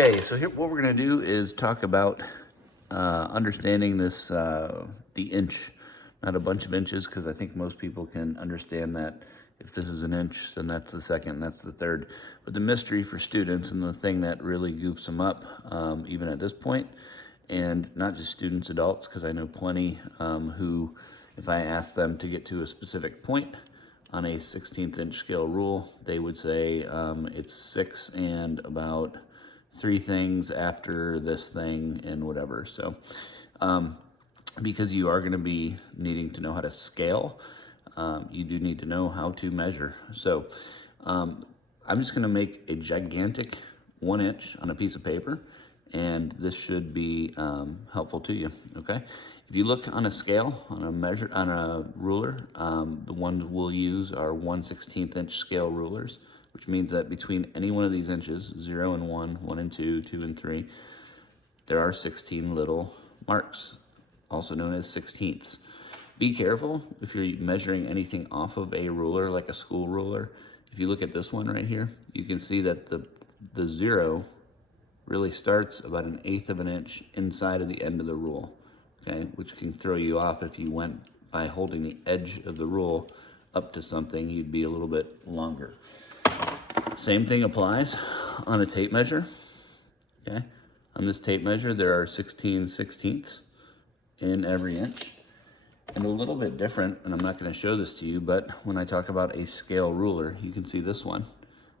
Okay, so here what we're going to do is talk about understanding this, the inch, not a bunch of inches, because I think most people can understand that if this is an inch, then that's the second, and that's the third. But the mystery for students and the thing that really goofs them up, even at this point, and not just students, adults, because I know plenty who, if I ask them to get to a specific point on a 16th inch scale rule, they would say it's 6 and about 3 things after this thing and whatever. So because you are going to be needing to know how to scale, you do need to know how to measure. So I'm just going to make a gigantic 1 inch on a piece of paper, and this should be helpful to you. Okay, if you look on a scale, on a ruler, the ones we'll use are 1/16 inch scale rulers, which means that between any one of these inches, 0 and 1, 1 and 2, 2 and 3, there are 16 little marks, also known as sixteenths. Be careful if you're measuring anything off of a ruler, like a school ruler. If you look at this one right here, you can see that the 0 really starts about 1/8 of an inch inside of the end of the rule, okay, which can throw you off. If you went by holding the edge of the rule up to something, you'd be a little bit longer. Same thing applies on a tape measure, okay? On this tape measure, there are 16 sixteenths in every inch. And a little bit different, and I'm not going to show this to you, but when I talk about a scale ruler, you can see this one,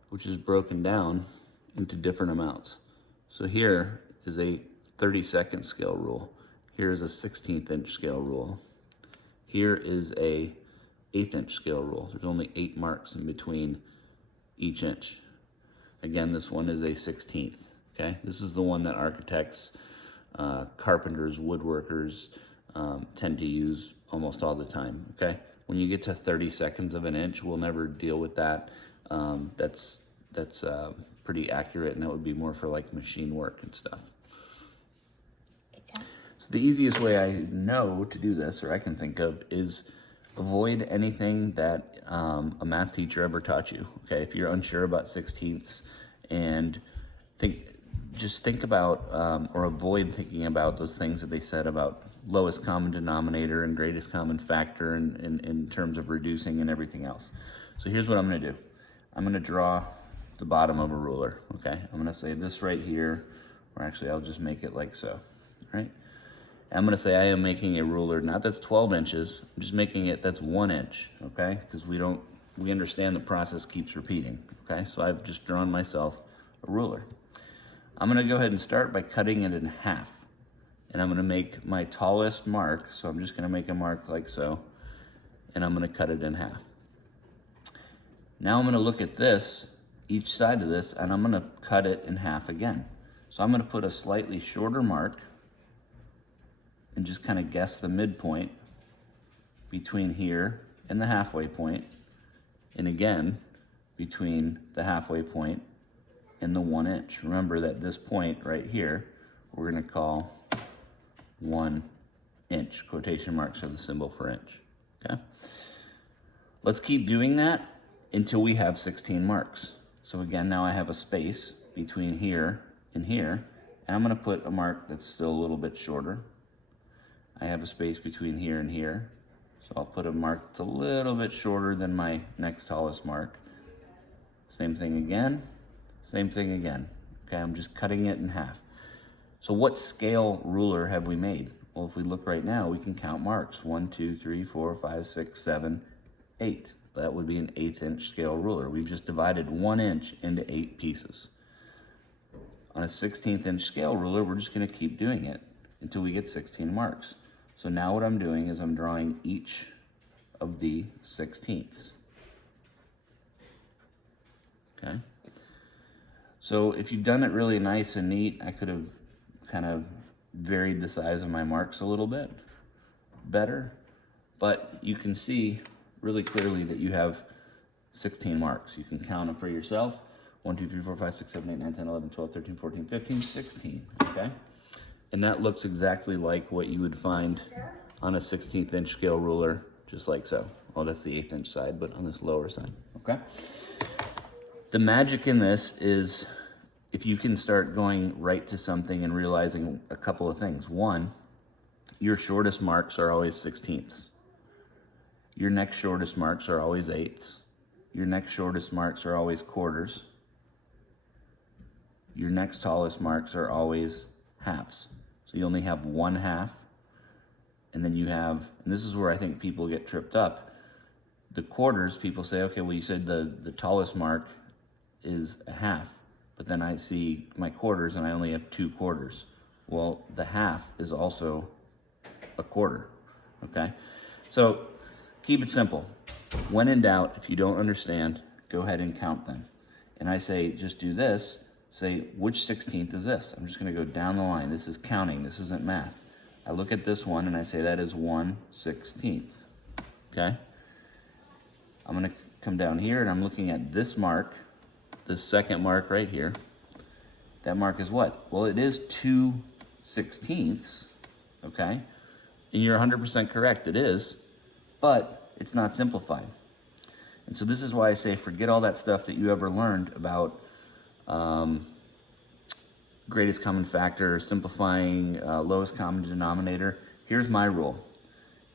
which is broken down into different amounts. So here is a 32nd scale rule. Here is a 16th inch scale rule. Here is a 1/8 inch scale rule. There's only 8 marks in between each inch. Again, this one is a 16th, okay? This is the one that architects, carpenters, woodworkers tend to use almost all the time, okay? When you get to 30 seconds of an inch, we'll never deal with that. That's pretty accurate, and that would be more for like machine work and stuff. So the easiest way I know to do this, or I can think of, is avoid anything that a math teacher ever taught you. Okay, if you're unsure about sixteenths, and just think about or avoid thinking about those things that they said about lowest common denominator and greatest common factor in terms of reducing and everything else. So here's what I'm going to do. I'm going to draw the bottom of a ruler. Okay, I'm going to say this right here, or actually I'll just make it like so. All right. I'm going to say I am making a ruler, not that's 12 inches, I'm just making it that's 1 inch, okay? Because we understand the process keeps repeating, okay? So I've just drawn myself a ruler. I'm going to go ahead and start by cutting it in half. And I'm going to make my tallest mark, so I'm just going to make a mark like so, and I'm going to cut it in half. Now I'm going to look at this, each side of this, and I'm going to cut it in half again. So I'm going to put a slightly shorter mark and just kind of guess the midpoint between here and the halfway point, and again between the halfway point and the 1 inch. Remember that this point right here we're going to call 1 inch. Quotation marks are the symbol for inch. Okay, let's keep doing that until we have 16 marks. So again, now I have a space between here and here, and I'm going to put a mark that's still a little bit shorter. I have a space between here and here, so I'll put a mark that's a little bit shorter than my next tallest mark. Same thing again, same thing again. Okay, I'm just cutting it in half. So what scale ruler have we made? Well, if we look right now, we can count marks. 1, 2, 3, 4, 5, 6, 7, 8. That would be an 1/8 inch scale ruler. We've just divided 1 inch into 8 pieces. On a 16th inch scale ruler, we're just going to keep doing it until we get 16 marks. So now what I'm doing is I'm drawing each of the 16ths. Okay. So if you've done it really nice and neat, I could have kind of varied the size of my marks a little bit better, but you can see really clearly that you have 16 marks. You can count them for yourself. 1, 2, 3, 4, 5, 6, 7, 8, 9, 10, 11, 12, 13, 14, 15, 16, okay? And that looks exactly like what you would find on a 16th inch scale ruler, just like so. Oh, that's the 1/8 inch side, but on this lower side, okay? The magic in this is if you can start going right to something and realizing a couple of things. One, your shortest marks are always 16ths. Your next shortest marks are always eighths. Your next shortest marks are always quarters. Your next tallest marks are always halves. So you only have one half, and then you have, and this is where I think people get tripped up. The quarters, people say, okay, well, you said the tallest mark is a half, but then I see my quarters and I only have 2 quarters. Well, the half is also a quarter, okay? So keep it simple. When in doubt, if you don't understand, go ahead and count them. And I say, just do this, say, which 16th is this? I'm just gonna go down the line. This is counting, this isn't math. I look at this one and I say that is 1/16, okay? I'm gonna come down here and I'm looking at this mark, this second mark right here. That mark is what? Well, it is 2/16, okay? And you're 100% correct, it is, but it's not simplified. And so this is why I say forget all that stuff that you ever learned about greatest common factor, simplifying lowest common denominator. Here's my rule.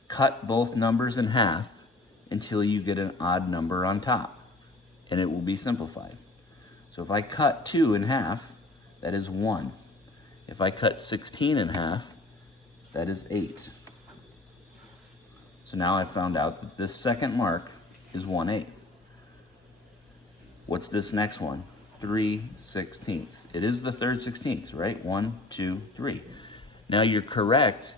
Cut both numbers in half until you get an odd number on top, and it will be simplified. So if I cut 2 in half, that is 1. If I cut 16 in half, that is 8. So now I found out that this second mark is 1/8. What's this next one? 3/16. It is the 3rd 16th, right? 1, 2, 3. Now you're correct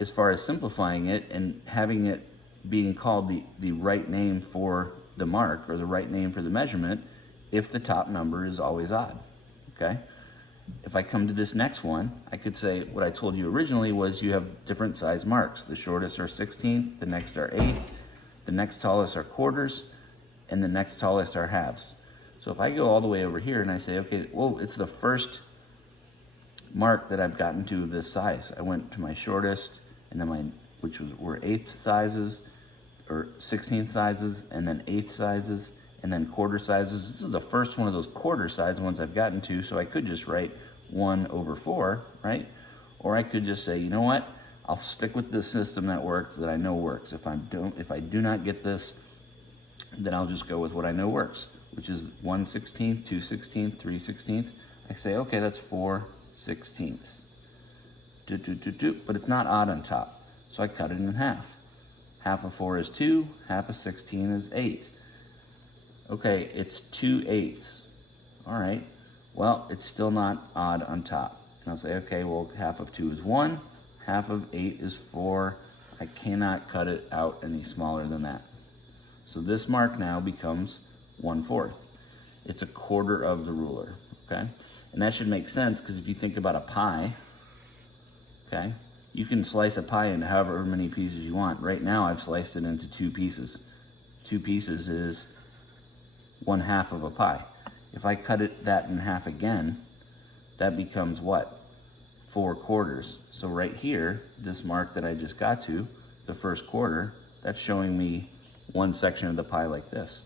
as far as simplifying it and having it being called the right name for the mark or the right name for the measurement if the top number is always odd, okay? If I come to this next one, I could say what I told you originally was you have different size marks. The shortest are 16th, the next are 8th, the next tallest are quarters, and the next tallest are halves. So if I go all the way over here and I say, okay, well, it's the first mark that I've gotten to this size. I went to my shortest, and then which were 8th sizes, or 16th sizes, and then 8th sizes, and then quarter sizes. This is the first one of those quarter size ones I've gotten to, so I could just write 1/4, right? Or I could just say, you know what? I'll stick with the system that works, that I know works. If I do not get this, then I'll just go with what I know works, which is 1/16, 2/16, 3/16. I say, okay, that's 4/16. But it's not odd on top, so I cut it in half. Half of 4 is 2, half of 16 is 8. Okay, it's 2/8. All right, well, it's still not odd on top. And I'll say, okay, well, half of 2 is 1, half of 8 is 4. I cannot cut it out any smaller than that. So this mark now becomes 1/4. It's a quarter of the ruler, okay? And that should make sense because if you think about a pie, okay, you can slice a pie into however many pieces you want. Right now I've sliced it into 2 pieces. 2 pieces is 1/2 of a pie. If I cut that in half again, that becomes what? 4 quarters. So right here, this mark that I just got to, the first quarter, that's showing me one section of the pie like this.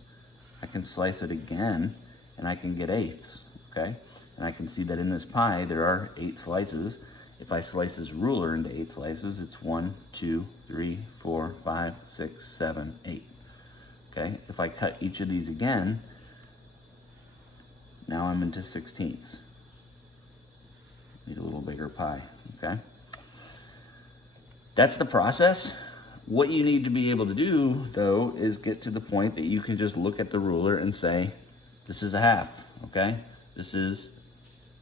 I can slice it again and I can get eighths, okay? And I can see that in this pie, there are 8 slices. If I slice this ruler into 8 slices, it's 1, 2, 3, 4, 5, 6, 7, 8. Okay, if I cut each of these again, now I'm into 16ths. Need a little bigger pie, okay? That's the process. What you need to be able to do, though, is get to the point that you can just look at the ruler and say, this is a half, okay? This is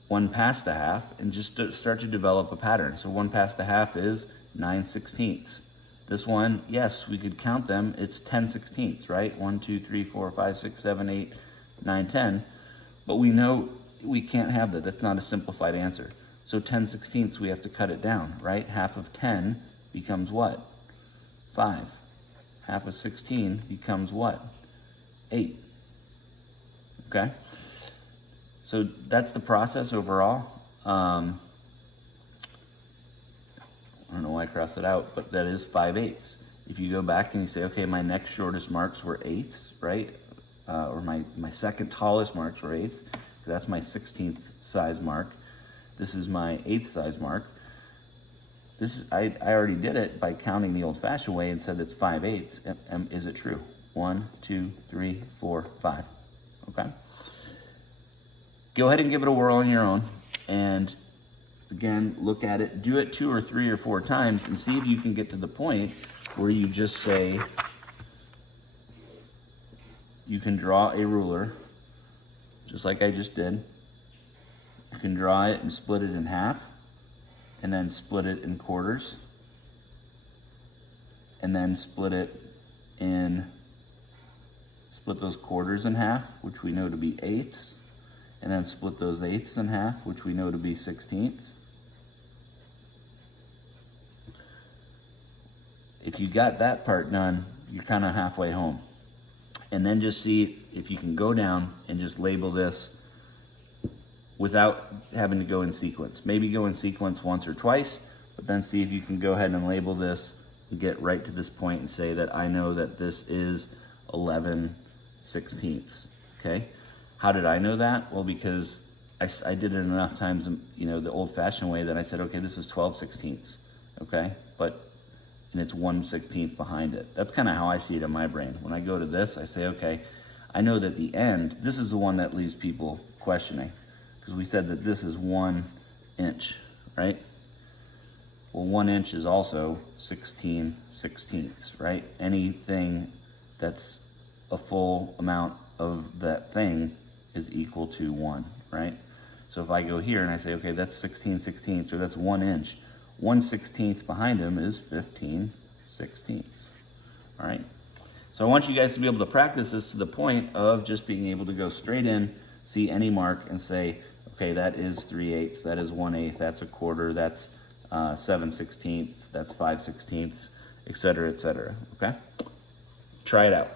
1 past the half, and just start to develop a pattern. So 1 past the half is 9/16. This one, yes, we could count them. It's 10/16, right? 1, 2, 3, 4, 5, 6, 7, 8, 9, 10. But we know we can't have that. That's not a simplified answer. So 10/16 we have to cut it down, right? Half of 10 becomes what? 5. Half of 16 becomes what? 8. Okay? So that's the process overall. I don't know why I crossed it out, but that is 5/8. If you go back and you say, okay, my next shortest marks were eighths, right? Or my second tallest marks were eighths. that's my 16th size mark. This is my 8th size mark. This is, I already did it by counting the old-fashioned way and said it's 5/8. Is it true? 1, 2, 3, 4, 5. Okay. Go ahead and give it a whirl on your own, and again, look at it. Do it 2 or 3 or 4 times, and see if you can get to the point where you just say, you can draw a ruler, just like I just did. You can draw it and split it in half, and then split it in quarters, and then split those quarters in half, which we know to be eighths, and then split those eighths in half, which we know to be 16ths. If you got that part done, you're kind of halfway home. And then just see if you can go down and just label this without having to go in sequence. Maybe go in sequence once or twice, but then see if you can go ahead and label this and get right to this point and say that I know that this is 11/16. Okay? How did I know that? Well, because I did it enough times, you know, the old-fashioned way, that I said, okay, this is 12/16. Okay? And it's 1/16 behind it. That's kind of how I see it in my brain. When I go to this, I say, okay, I know that the end, this is the one that leaves people questioning, because we said that this is 1 inch, right? Well, 1 inch is also 16/16, right? Anything that's a full amount of that thing is equal to 1, right? So if I go here and I say, okay, that's 16/16, or that's 1 inch, 1/16 behind him is 15/16. All right. So I want you guys to be able to practice this to the point of just being able to go straight in, see any mark, and say, okay, that is 3/8, that is 1/8, that's a quarter, that's 7/16, that's 5/16, etc., etc. Okay. Try it out.